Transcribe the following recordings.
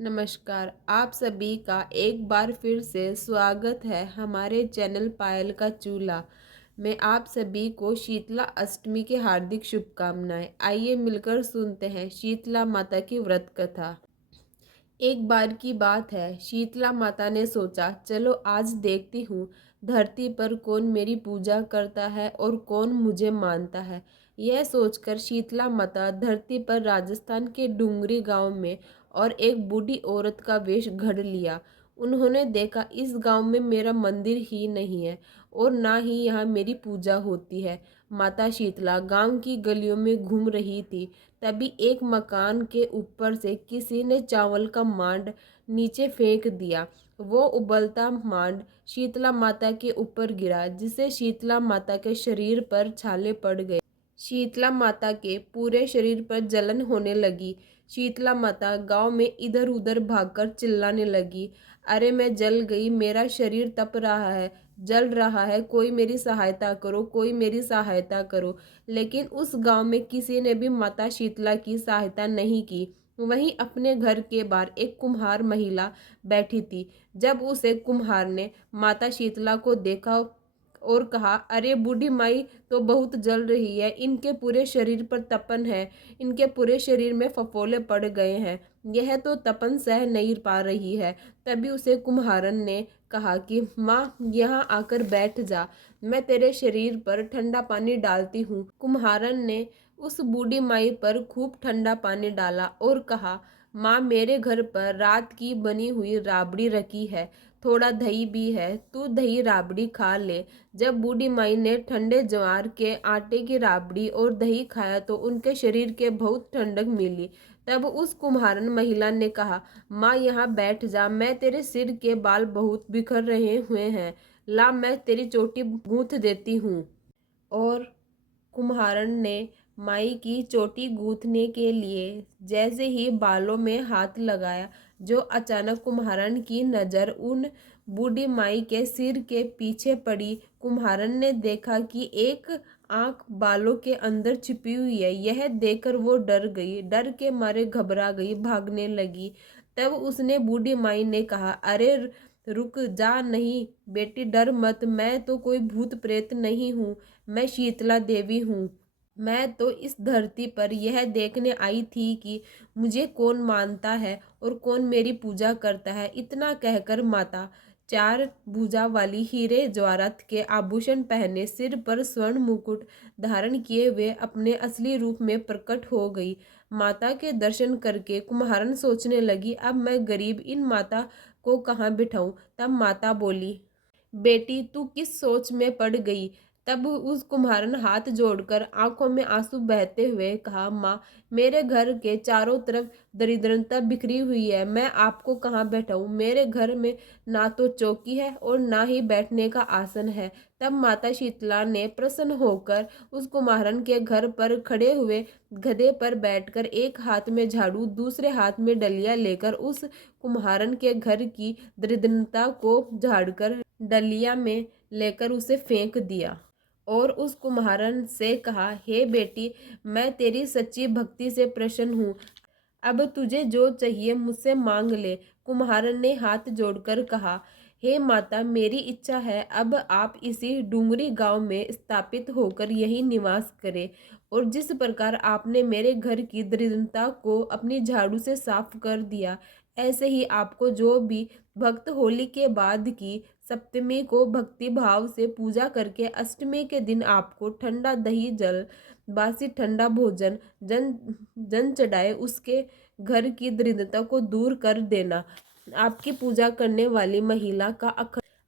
नमस्कार, आप सभी का एक बार फिर से स्वागत है हमारे चैनल पायल का चूल्हा में। आप सभी को शीतला अष्टमी की हार्दिक शुभकामनाएं। आइए मिलकर सुनते हैं शीतला माता की व्रत कथा। एक बार की बात है, शीतला माता ने सोचा, चलो आज देखती हूँ धरती पर कौन मेरी पूजा करता है और कौन मुझे मानता है। यह सोचकर शीतला माता धरती पर राजस्थान के डूंगरी गांव में और एक बूढ़ी औरत का वेश घड़ लिया। उन्होंने देखा, इस गांव में मेरा मंदिर ही नहीं है और ना ही यहाँ मेरी पूजा होती है। माता शीतला गांव की गलियों में घूम रही थी। तभी एक मकान के ऊपर से किसी ने चावल का मांड नीचे फेंक दिया। वो उबलता मांड शीतला माता के ऊपर गिरा, जिससे शीतला माता के शरीर पर छाले पड़ गए। शीतला माता के पूरे शरीर पर जलन होने लगी। शीतला माता गांव में इधर उधर भागकर चिल्लाने लगी, अरे मैं जल गई, मेरा शरीर तप रहा है, जल रहा है, कोई मेरी सहायता करो, कोई मेरी सहायता करो। लेकिन उस गांव में किसी ने भी माता शीतला की सहायता नहीं की। वहीं अपने घर के बाहर एक कुम्हार महिला बैठी थी। जब उसे कुम्हार ने माता शीतला को देखा और कहा, अरे बूढ़ी माई तो बहुत जल रही है, इनके पूरे शरीर पर तपन है, इनके पूरे शरीर में फफोले पड़ गए हैं, यह तो तपन सह नहीं पा रही है। तभी उसे कुम्हारन ने कहा कि माँ यहाँ आकर बैठ जा, मैं तेरे शरीर पर ठंडा पानी डालती हूँ। कुम्हारन ने उस बूढ़ी माई पर खूब ठंडा पानी डाला और कहा, माँ मेरे घर पर रात की बनी हुई राबड़ी रखी है, थोड़ा दही भी है, तू दही राबड़ी खा ले। जब बूढ़ी माई ने ठंडे ज्वार के आटे की राबड़ी और दही खाया तो उनके शरीर के बहुत ठंडक मिली। तब उस कुम्हारन महिला ने कहा, माँ यहाँ बैठ जा, मैं तेरे सिर के बाल बहुत बिखर रहे हुए हैं, ला मैं तेरी चोटी गूंथ देती हूँ। और कुम्हारन ने माई की चोटी गूंथने के लिए जैसे ही बालों में हाथ लगाया, जो अचानक कुम्हारन की नज़र उन बूढ़ी माई के सिर के पीछे पड़ी। कुम्हारन ने देखा कि एक आंख बालों के अंदर छिपी हुई है। यह देखकर वो डर गई, डर के मारे घबरा गई, भागने लगी। तब उसने बूढ़ी माई ने कहा, अरे रुक जा, नहीं बेटी डर मत, मैं तो कोई भूत प्रेत नहीं हूँ, मैं शीतला देवी हूँ। मैं तो इस धरती पर यह देखने आई थी कि मुझे कौन मानता है और कौन मेरी पूजा करता है। इतना कहकर माता चार भुजा वाली हीरे जवाहरात के आभूषण पहने, सिर पर स्वर्ण मुकुट धारण किए हुए अपने असली रूप में प्रकट हो गई। माता के दर्शन करके कुम्हारन सोचने लगी, अब मैं गरीब इन माता को कहाँ बिठाऊं। तब माता बोली, बेटी तू किस सोच में पड़ गई। तब उस कुम्हारन हाथ जोड़कर आंखों में आंसू बहते हुए कहा, माँ मेरे घर के चारों तरफ दरिद्रता बिखरी हुई है, मैं आपको कहाँ बैठाऊं। मेरे घर में ना तो चौकी है और ना ही बैठने का आसन है। तब माता शीतला ने प्रसन्न होकर उस कुम्हारन के घर पर खड़े हुए गधे पर बैठकर एक हाथ में झाड़ू दूसरे हाथ में डलिया लेकर उस कुम्हारन के घर की दरिद्रता को झाड़कर डलिया में लेकर उसे फेंक दिया और उस कुम्हारन से कहा, हे बेटी मैं तेरी सच्ची भक्ति से प्रसन्न हूँ, अब तुझे जो चाहिए मुझसे मांग ले। कुम्हारन ने हाथ जोड़कर कहा, हे माता मेरी इच्छा है अब आप इसी डूंगरी गांव में स्थापित होकर यही निवास करें और जिस प्रकार आपने मेरे घर की दरिद्रता को अपनी झाड़ू से साफ कर दिया, ऐसे ही आपको जो भी भक्त होली के बाद की सप्तमी को भक्ति भाव से पूजा करके अष्टमी के दिन आपको ठंडा दही जल बासी ठंडा भोजन जन जन चढ़ाए, उसके घर की दरिद्रता को दूर कर देना। आपकी पूजा करने वाली महिला का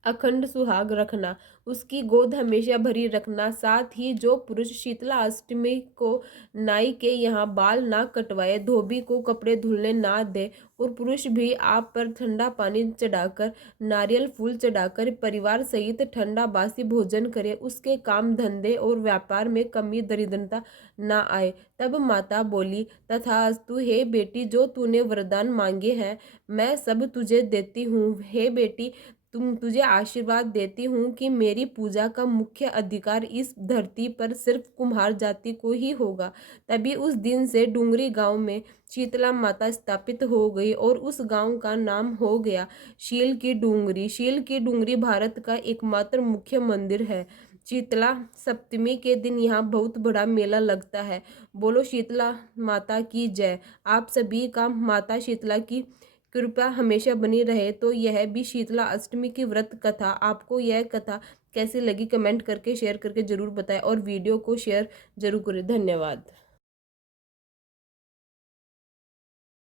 अखंड सुहाग रखना, उसकी गोद हमेशा भरी रखना। साथ ही जो पुरुष शीतला अष्टमी को नाई के यहाँ बाल ना कटवाए, धोबी को कपड़े धुलने ना दे और पुरुष भी आप पर ठंडा पानी चढ़ाकर नारियल फूल चढ़ाकर परिवार सहित ठंडा बासी भोजन करे, उसके काम धंधे और व्यापार में कमी दरिद्रता ना आए। तब माता बोली, तथास्तु हे बेटी, जो तूने वरदान मांगे हैं मैं सब तुझे देती हूँ। हे बेटी तुझे आशीर्वाद देती हूँ कि मेरी पूजा का मुख्य अधिकार इस धरती पर सिर्फ कुम्हार जाति को ही होगा। तभी उस दिन से डुंगरी गांव में शीतला माता स्थापित हो गई और उस गांव का नाम हो गया शील की डूंगरी। शील की डूंगरी भारत का एकमात्र मुख्य मंदिर है। शीतला सप्तमी के दिन यहाँ बहुत बड़ा मेला लगता है। बोलो शीतला माता की जय। आप सभी का माता शीतला की कृपा हमेशा बनी रहे। तो यह भी शीतला अष्टमी की व्रत कथा। आपको यह कथा कैसी लगी कमेंट करके शेयर करके ज़रूर बताएं और वीडियो को शेयर जरूर करें। धन्यवाद।